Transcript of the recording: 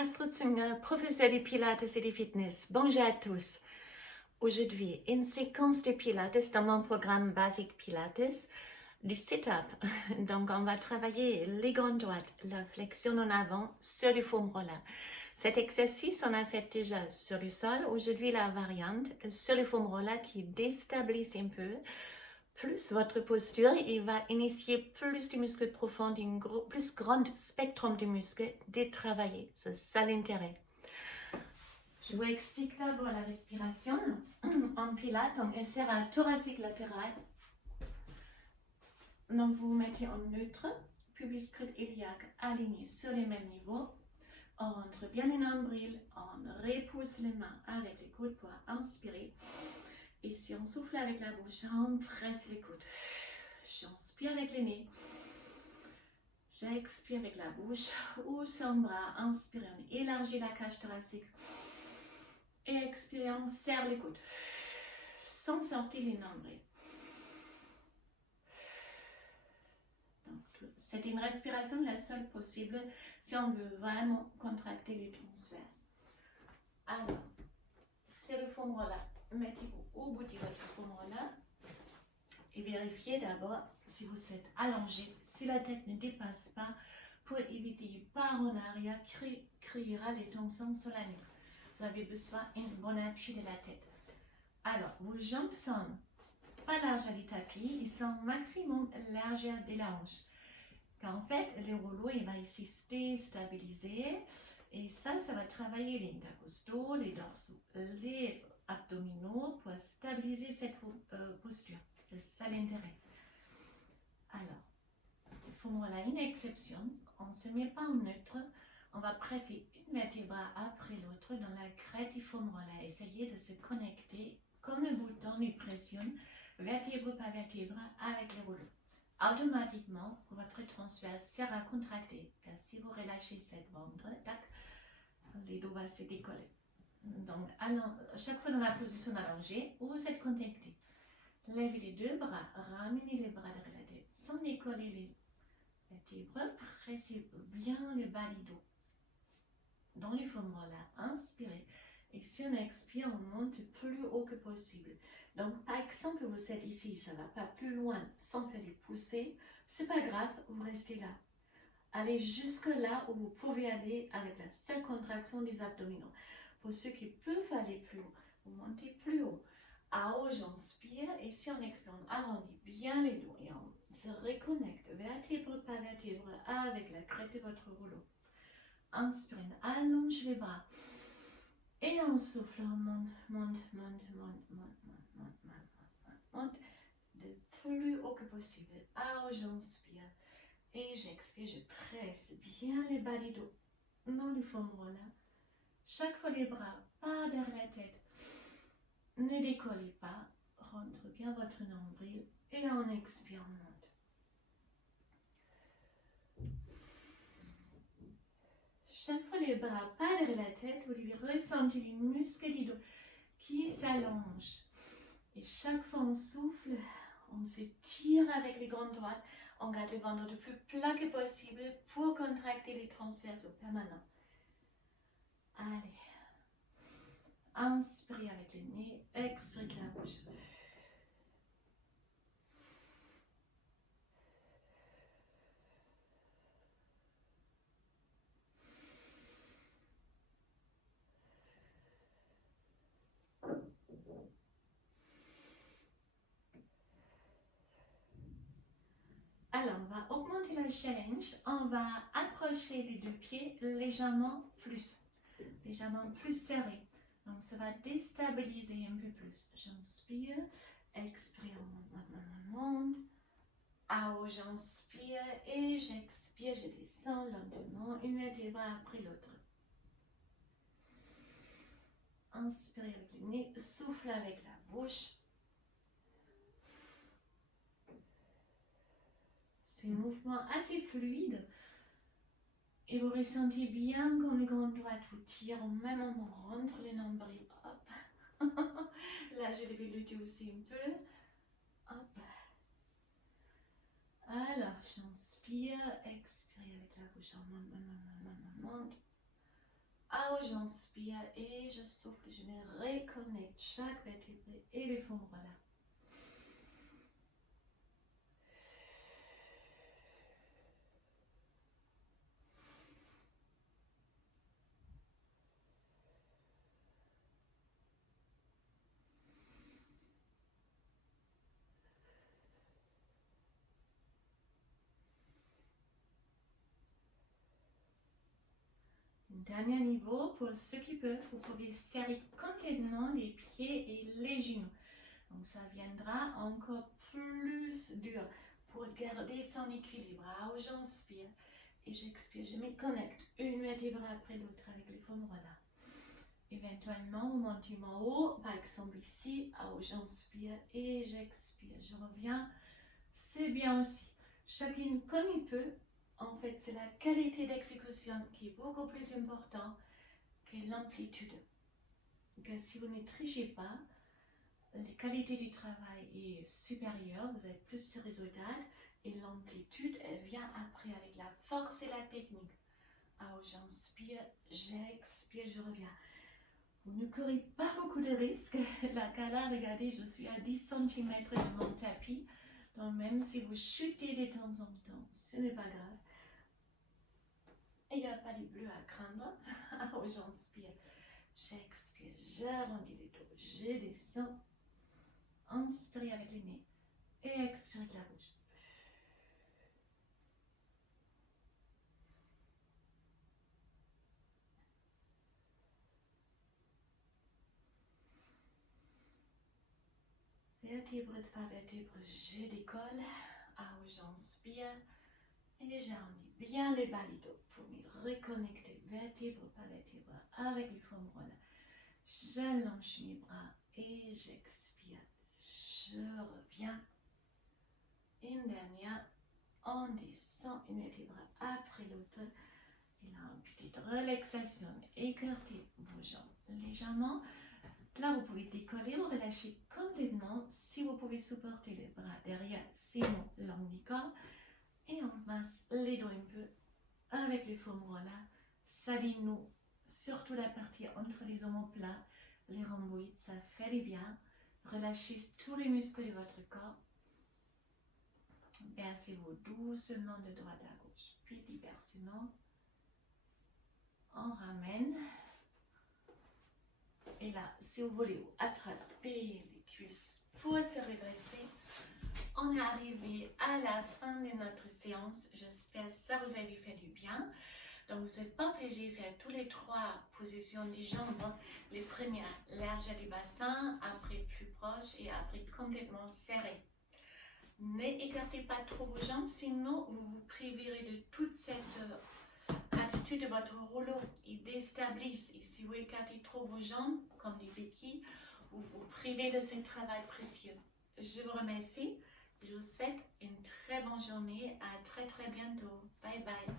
Astrid Zünger, professeure de Pilates et de fitness. Bonjour à tous. Aujourd'hui, une séquence de Pilates dans mon programme basique Pilates, du sit-up. Donc, on va travailler les grandes droites, la flexion en avant sur le foam roller. Cet exercice, on a fait déjà sur le sol. Aujourd'hui, la variante sur le foam roller qui déstabilise un peu plus votre posture, il va initier plus de muscles profonds, un plus grand spectrum de muscles de travailler. C'est ça l'intérêt. Je vous explique d'abord la respiration. En pilates, on insère un thoracique latéral. Donc vous vous mettez en neutre, pubis scrotum iliaque aligné sur les mêmes niveaux. On rentre bien les nombrils, on repousse les mains avec les coudes pour inspirer. Et si on souffle avec la bouche, on presse les coudes. J'inspire avec les nez. J'expire avec la bouche. Ou son bras, inspirez, on élargit la cage thoracique. Et expirez, on serre les coudes. Sans sortir les nombrils. C'est une respiration la seule possible si on veut vraiment contracter les transverses. Alors, c'est le foam roller. Mettez-vous au bout de votre foam roller et vérifiez d'abord si vous êtes allongé, si la tête ne dépasse pas pour éviter par en arrière créera les tensions sur la nuque. Vous avez besoin d'un bon appui de la tête. Alors, vos jambes sont pas larges du tapis, ils sont maximum largeur de la hanche. Car en fait, le rouleau, il va ici stabiliser. Et ça va travailler les intercostaux, les dorsaux, les abdominaux pour stabiliser cette posture. C'est ça l'intérêt. Alors, il faut voir là une exception. On ne se met pas en neutre. On va presser une vertébrale après l'autre dans la crête du foam roller. Essayez de se connecter comme le bouton nous pressionne, vertèbre par vertèbre avec le rouleau. Automatiquement, votre transverse sera contracté. Car si vous relâchez cette ventre, tac, les dos vont se décoller. Donc, chaque fois dans la position allongée, vous êtes connecté. Levez les deux bras, ramenez les bras derrière la tête, sans décoller les vertèbres, pressez bien le bas du dos. Dans le foam roller, inspirez. Et si on expire, on monte plus haut que possible. Donc, par exemple, vous êtes ici, ça ne va pas plus loin sans faire des poussées. Ce n'est pas grave, vous restez là. Allez jusque là où vous pouvez aller avec la seule contraction des abdominaux. Pour ceux qui peuvent aller plus haut, vous montez plus haut. À haut, j'inspire et si on expire, on arrondit bien les dos et on se reconnecte vertèbre par vertèbre avec la crête de votre rouleau. Inspirez, allonge les bras. Et on souffle, on monte de plus haut que possible. Ah, j'inspire et j'expire, je presse bien les bas du dos dans le foam roller. Chaque fois les bras pas derrière la tête. Ne décollez pas, rentre bien votre nombril et on expire, on monte. Chaque fois les bras pas derrière la tête, vous devez ressentir les muscles du dos qui s'allongent. Et chaque fois on souffle, on s'étire avec les grandes droites, on garde le ventre le plus plat que possible pour contracter les transversaux permanents. Allez. Inspirez avec le nez, expirez avec la bouche. Alors, on va augmenter le challenge. On va approcher les deux pieds légèrement plus serrés. Donc, ça va déstabiliser un peu plus. J'inspire, expire, on monte. Ah, j'inspire et j'expire, je descends lentement, une vertébrale après l'autre. Inspirez avec le nez, soufflez avec la bouche. C'est un mouvement assez fluide et vous ressentez bien quand les grandes droites vous tirent, même on rentre les nombrils. Hop. Là, je vais lutter aussi un peu. Hop. Alors, j'inspire, expire avec la bouche, on monte. j'inspire et je souffle. Je me reconnecte chaque vertébré et les fémurs là. Dernier niveau, pour ceux qui peuvent, vous pouvez serrer complètement les pieds et les genoux. Donc ça viendra encore plus dur pour garder son équilibre. Alors j'inspire et j'expire. Je me connecte une vertèbre après l'autre avec les fémurs là. Éventuellement, on monte en haut, par exemple ici. Alors j'inspire et j'expire. Je reviens. C'est bien aussi. Chacune comme il peut. En fait, c'est la qualité d'exécution qui est beaucoup plus importante que l'amplitude. Car si vous ne trichez pas, la qualité du travail est supérieure, vous avez plus de résultats et l'amplitude, elle vient après avec la force et la technique. Alors j'inspire, j'expire, je reviens. Vous ne courez pas beaucoup de risques. La Kala, regardez, je suis à 10 cm de mon tapis. Donc même si vous chutez de temps en temps, ce n'est pas grave. Il n'y a pas de bleu à craindre. Alors j'inspire, j'expire, j'arrondis les dos, je descends. Inspirez avec les mains et expirez avec la bouche. Vertèbre par vertèbre, je décolle. Alors j'inspire et j'arrondis bien les bas du dos pour me reconnecter vertèbre par vertèbre avec les fémurs là. J'allonge mes bras et j'expire. Je reviens. Une dernière. On descend une vertèbre après l'autre. Et là, une petite relaxation. Écartez vos jambes légèrement. Là, vous pouvez décoller ou relâcher complètement si vous pouvez supporter les bras derrière, sinon long du corps. Et on masse les dos un peu avec les fémurs là. Salis-nous, surtout la partie entre les omoplates, les rhomboïdes, ça fait du bien. Relâchez tous les muscles de votre corps. Bercez-vous doucement de droite à gauche. Petit bercement. On ramène. Et là, si vous voulez attraper les cuisses pour se redresser, on est arrivé à la fin de notre séance. J'espère que ça vous a fait du bien. Donc, vous n'êtes pas obligé de faire tous les 3 positions des jambes. Les premières, largeur du bassin, après plus proche et après complètement serré. N'écartez pas trop vos jambes, sinon vous vous priverez de toute cette attitude de votre rouleau. Il déstabilise. Et si vous écartez trop vos jambes, comme des béquilles, vous vous privez de ce travail précieux. Je vous remercie. Je vous souhaite une très bonne journée. À très très bientôt. Bye bye.